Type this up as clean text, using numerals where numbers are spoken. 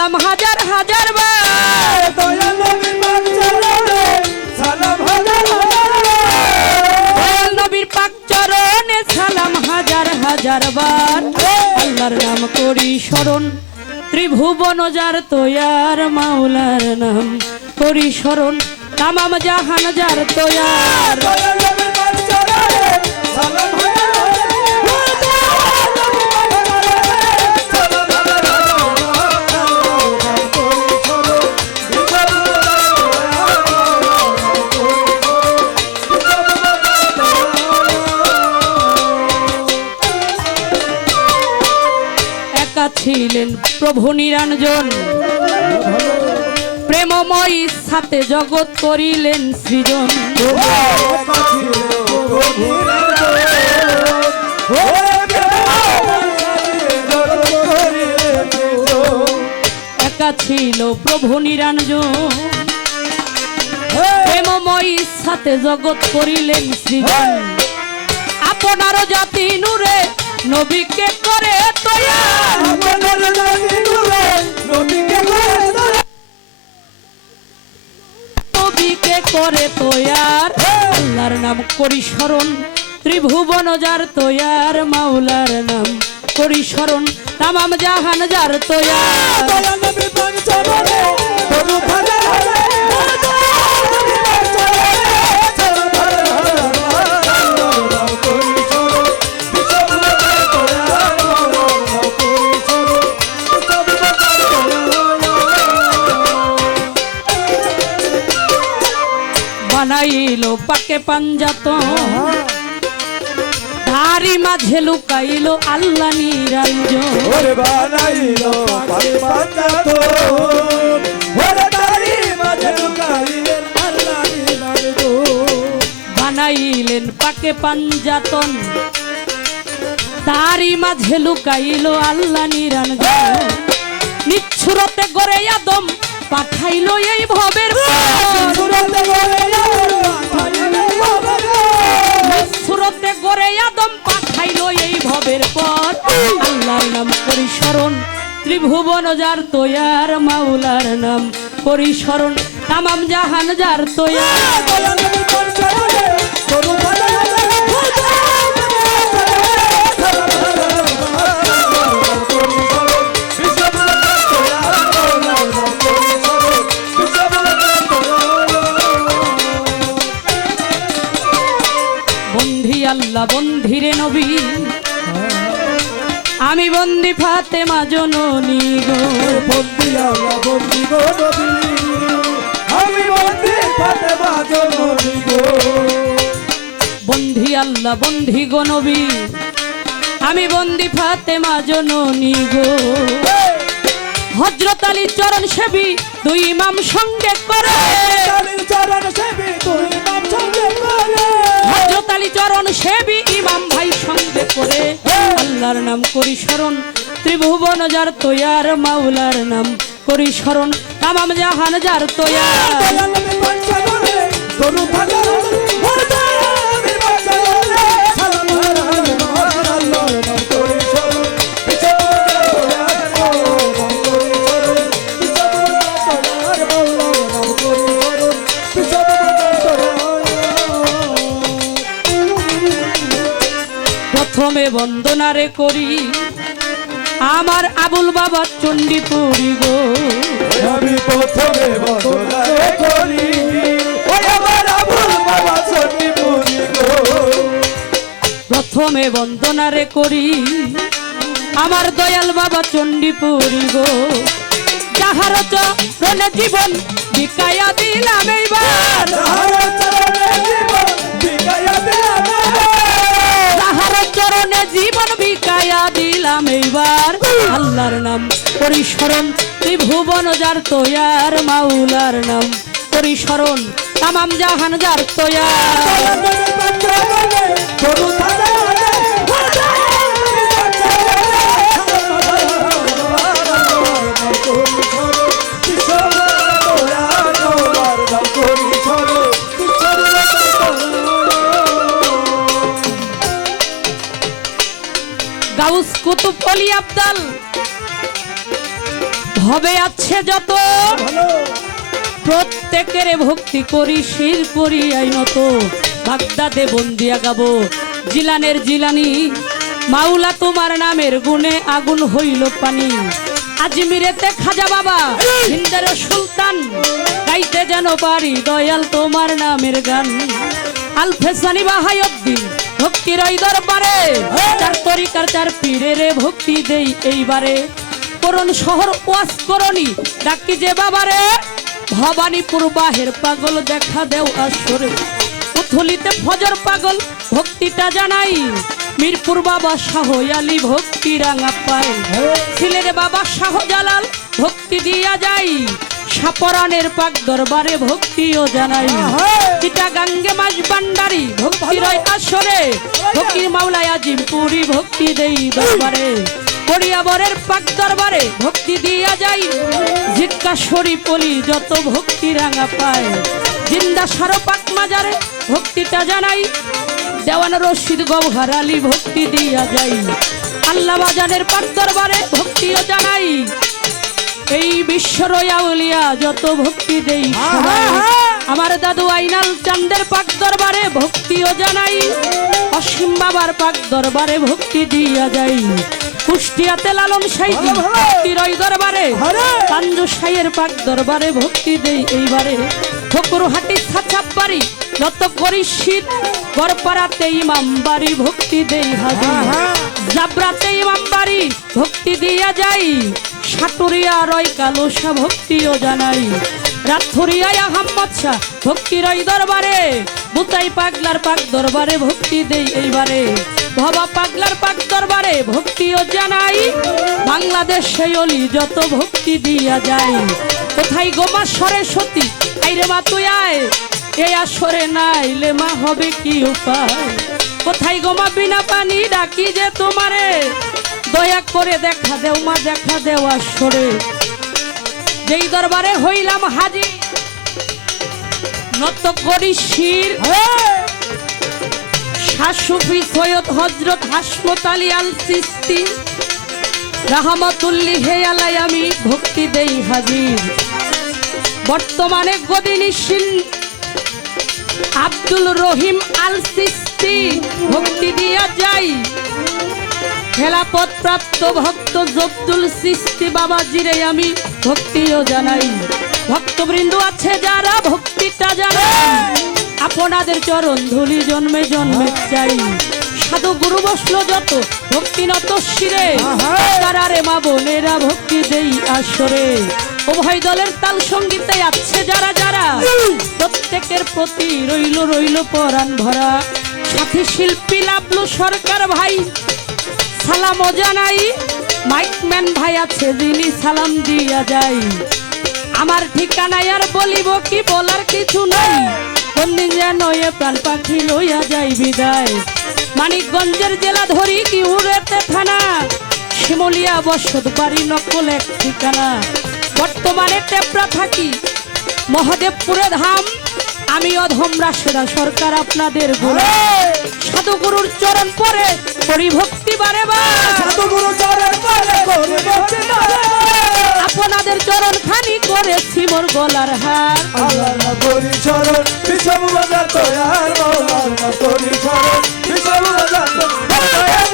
সালাম হাজার হাজার বার দয়াল নবীর পাক চরণে সালাম হাজার হাজার দয়াল নবীর পাক চরণে সালাম হাজার হাজার বার আল্লাহর নাম করি স্মরণ ত্রিভুবন যার তোয়ার মাওলার নাম করি স্মরণ তামাম জাহান যার তোয়ার দয়াল নবীর পাক চরণে সালাম হাজার ছিলেন প্রভু নিরঞ্জন প্রেমময় সাথে জগৎ করিলেন সৃজন একা ছিল প্রভু নিরঞ্জন প্রেমময় সাথে জগৎ করিলেন সৃজন আপনার জাতি নূরে নবীকে করে তৈয়ার নবীকে করে তৈয়ার আল্লাহর নাম করি স্মরণ ত্রিভুবন যার তৈয়ার মাওলার নাম করি স্মরণ তামাম জাহান যার তৈয়ার বানাইলো পাকে পাঞ্জাতন ধারি মাঝে লুকাইলো আল্লাহ নিরঞ্জন বানাইলো পাকে পাঞ্জাতন ধারি মাঝে লুকাইলেন আল্লাহ নিরঞ্জন বানাইলেন পাকে পাঞ্জাতন তারি মাঝে লুকাইলো আল্লাহ নিরঞ্জন নিচ্ছুরতে গড়ে আদম পাঠাইলো এই ভবের নিচ্ছুরতে গড়ে আদম পাঠাইলো এই ভবের পর আল্লাহর নাম করি স্মরণ ত্রিভুবন যার তৈয়ার মাওলার নাম করি স্মরণ তামাম জাহান যার তৈয়ার আল্লাহ বন্ধিরে নবী আমি বন্দি ফাতেমা জননী গো বন্দি আল্লাহ বন্দি গো নবী আমি বন্দি ফাতেমা জননী গো বন্ধি আল্লাহ বন্ধি গো নবী আমি বন্দি ফাতেমা জননী গো হযরত আলী চরণ সেবী দুই ইমাম সঙ্গে করে চরণ সেবী দুই ইমাম সঙ্গে করে হযরত আলী চরণ সেবী ইমাম ভাই সঙ্গে করে আল্লাহর নাম করি স্মরণ ত্রিভুবন যার তৈয়ার মাওলার নাম করি স্মরণ তামাম জাহান যার তৈয়ার প্রথমে বন্দনারে করি আমার আবুল বাবা চণ্ডীপুরি গো আমি প্রথমে বন্দনারে করি আমার আবুল বাবা চণ্ডীপুরি গো প্রথমে বন্দনারে করি আমার দয়াল বাবা চণ্ডীপুরি গো যাহার চরণে জীবন বিকায়া দিলাম এইবার চরণে জীবন বিকায়া দিলাম এইবার আল্লাহর নাম করি স্মরণ ত্রিভুবন যার তৈয়ার মাওলার নাম করি স্মরণ তামাম জাহান যার তৈয়ার গাউস কুতুব অলি আব্দাল ভবে আছে যত ভালো প্রত্যেকের ভক্তি করি শির করি আইনত বাগদাদে বন্দিয়া গাবো জিলানের জিলানি মাওলা তোমার নামের গুণে আগুন হইল পানি আজমিরেতে খাজা বাবা হিন্দের সুলতান গাইতে যেন পারি দয়াল তোমার নামের গান আলফেসানি বাহায়ুদ্দিন ভক্তির ওই দরবারে চার তরিকার চার পীরের ভক্তি দেই এইবারে করণ শহর ওয়াস করণি ডাকি যে বাবারে ভবানীপুর বাহের পাগল দেখা দেও আসরে উথলিতে ফজর পাগল ভক্তিটা জানাই মিরপুর বাবা শাহ আলী ভক্তি রাঙা পায় ছিলেন বাবা শাহজালাল ভক্তি দিয়া যাই সাপরানের পাক দরবারে ভক্তিও জানাই চিটাগাঙ্গে মাঝ ভান্ডারি ভক্তি রয় আসরে ফকির মাওলায় আজিমপুরি ভক্তি দেই দরবারে পরিয়াবরের পাক দরবারে ভক্তি দিয়া যাই জিজ্ঞাসরি পলি যত ভক্তি রাঙা পায় জিন্দা সারো পাক মাজারে ভক্তিটা জানাই দেওয়ান রশিদ গওহার আলী ভক্তি দিয়া যাই আল্লাহ বাজানের পাক দরবারে ভক্তিও জানাই এই বিশ্বর আউলিয়া যত ভক্তি দেই সবাই আমার দাদু আইনাল চাঁদের পাক দরবারে ভক্তিও জানাই অসীম বাবার পাক দরবারে ভক্তি দিয়া যাই কুষ্টিয়াতে লালন সাইদি ভক্তির ওই দরবারে পাঞ্জু সাইয়ের পাক দরবারে ভক্তি দেই এইবারে ঠকুরহাটি ছাছাবাড়ি যত করি শীত গড়পাড়াতে ইমাম বাড়ি ভক্তি দেই হাজির জাবরাতে ইমাম বাড়ি ভক্তি দিয়া যাই সাটুরিয়া রয় কালোসা ভক্তিও জানাই রাথুরিয়ায় আহম্মদ শাহ ভক্তির ওই দরবারে বুতাই পাগলার পাক দরবারে ভক্তি দেই এইবারে ভবা পাগলার পাক দরবারে ভক্তিও জানাই বাংলাদেশে অলি যত ভক্তি দিয়া যায় কোথায় গোমা সরস্বতী আইরে মা তুই আয় এই আসরে নাইলে মা হবে কি উপায় কোথায় গোমা বিনা পানি ডাকি যে তোমারে দয়া করে দেখা দেও মা দেখা দেও আসরে যেই দরবারে হইলাম হাজি নত করি শির শাসুফি সৈয়দ হজরত হাসমত আলী আল চিস্তি রাহমাতুল্লাহ আলাই আমি ভক্তি দেই হাজির বর্তমানে গদিনিশীল আব্দুল রহিম আল চিস্তি ভক্তি দিয়া যাই খেলাপথ প্রাপ্ত ভক্ত জব্দুল চিস্তি বাবাজিরে আমি ভক্তিও জানাই ভক্তবৃন্দ আছে যারা ভক্তিটা জানাই আপনাদের চরণ ধুলি জন্মে জন্মে চাই সাধু গুরু বসল যত ভক্তি নত শিরে তারারে মা বোনেরা ভক্তি দেই আসরে উভয় দলের তাল সঙ্গীতে আছে যারা যারা প্রত্যেকের প্রতি রইল রইল পরাণ ভরা সাথী শিল্পী লাবলু সরকার ভাই সালাম জানাই মাইকম্যান ভাই আছে যিনি সালাম দিয়া যাই আমার ঠিকানায় আর বলিব কি বলার কিছু নাই কোনদিন যেন এ প্রাণ পাখি লইয়া যাই বিদায় মানিকগঞ্জের জেলা ধরি কি উড়েতে থানা শিমুলিয়া বসত বাড়ি নকল এক ঠিকানা বর্তমানে টেপরা থাকি মহাদেবপুরে ধাম আমি অধম রাশেদা সরকার আপনাদের গুরু সাধু গুরুর চরণ পরে করি ভক্তি বারে বা সাধু গুরু চরণ পরে করি ভক্তি বারে আপনাদের চরণ খানি করেছি মোর গলার হার আল্লাহ করি চরণ বিশ্বম বাজার তোয়ার আল্লাহ করি চরণ বিশ্বম বাজার তোয়ার